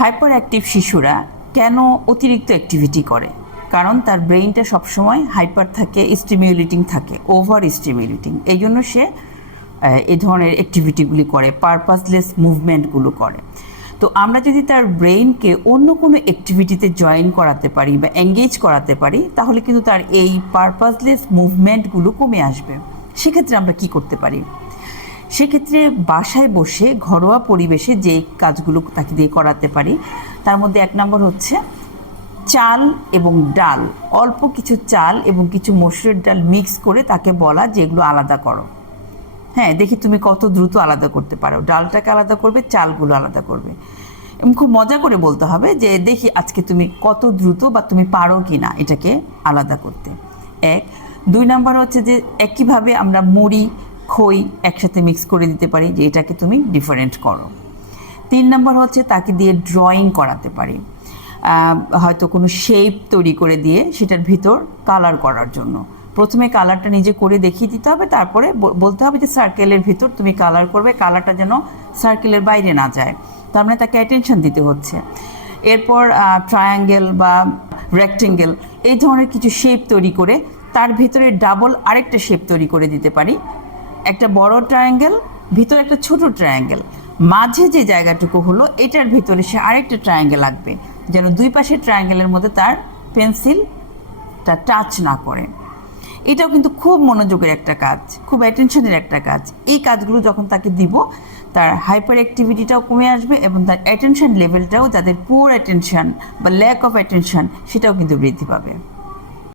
Hyper active শিশুরা কেন অতিরিক্ত অ্যাক্টিভিটি করে? কারণ তার ব্রেইনটা সবসময় হাইপার থাকে, স্টিমিউলেটিং থাকে, ওভার স্টিমিউলেটিং। এই জন্য সে এই ধরনের অ্যাক্টিভিটিগুলি করে, পারপাসলেস মুভমেন্টগুলো করে। তো আমরা যদি তার ব্রেইনকে অন্য কোনো অ্যাক্টিভিটিতে জয়েন করাতে পারি বা এঙ্গেজ করাতে পারি, তাহলে কিন্তু তার এই পারপাসলেস মুভমেন্টগুলো কমে আসবে। সেক্ষেত্রে আমরা কি করতে পারি? সেক্ষেত্রে বাসায় বসে ঘরোয়া পরিবেশে যে কাজগুলো তাকে দিয়ে করাতে পারি, তার মধ্যে 1 নম্বর হচ্ছে চাল এবং ডাল। অল্প কিছু চাল এবং কিছু মসুরের ডাল মিক্স করে তাকে বলা যে এগুলো আলাদা করো। হ্যাঁ, দেখি তুমি কত দ্রুত আলাদা করতে পারো। ডালটাকে আলাদা করবে, চালগুলো আলাদা করবে, এবং খুব মজা করে বলতে হবে যে দেখি আজকে তুমি কত দ্রুত বা তুমি পারো কি না এটাকে আলাদা করতে। 1। 2 নম্বর হচ্ছে যে একইভাবে আমরা মুড়ি, খই একসাথে মিক্স করে দিতে পারি যে এটাকে তুমি ডিফারেন্ট করো। 3 নম্বর হচ্ছে তাকে দিয়ে ড্রয়িং করাতে পারি, হয়তো কোনো শেপ তৈরি করে দিয়ে সেটার ভিতর কালার করার জন্য। প্রথমে কালারটা নিজে করে দেখিয়ে দিতে হবে, তারপরে বলতে হবে যে সার্কেলের ভিতর তুমি কালার করবে, কালারটা যেন সার্কেলের বাইরে না যায়, তার মানে তাকে অ্যাটেনশন দিতে হচ্ছে। এরপর ট্রায়াঙ্গেল বা রেক্টেঙ্গেল এই ধরনের কিছু শেপ তৈরি করে তার ভিতরে ডাবল আরেকটা শেপ তৈরি করে দিতে পারি। একটা বড় ট্রায়াঙ্গেল, ভিতরে একটা ছোট ট্রায়াঙ্গেল, মাঝে যে জায়গাটুকু হলো এটার ভিতরে সে আরেকটা ট্রায়াঙ্গেল আঁকবে, যেন দুই পাশের ট্রায়াঙ্গেলের মধ্যে তার পেন্সিলটা টাচ না করে। এটাও কিন্তু খুব মনোযোগের একটা কাজ, খুব অ্যাটেনশনের একটা কাজ। এই কাজগুলো যখন তাকে দিব, তার হাইপার অ্যাক্টিভিটিটাও কমে আসবে এবং তার অ্যাটেনশন লেভেলটাও, যাদের পুয়ার অ্যাটেনশন বা ল্যাক অফ অ্যাটেনশন, সেটাও কিন্তু বৃদ্ধি পাবে।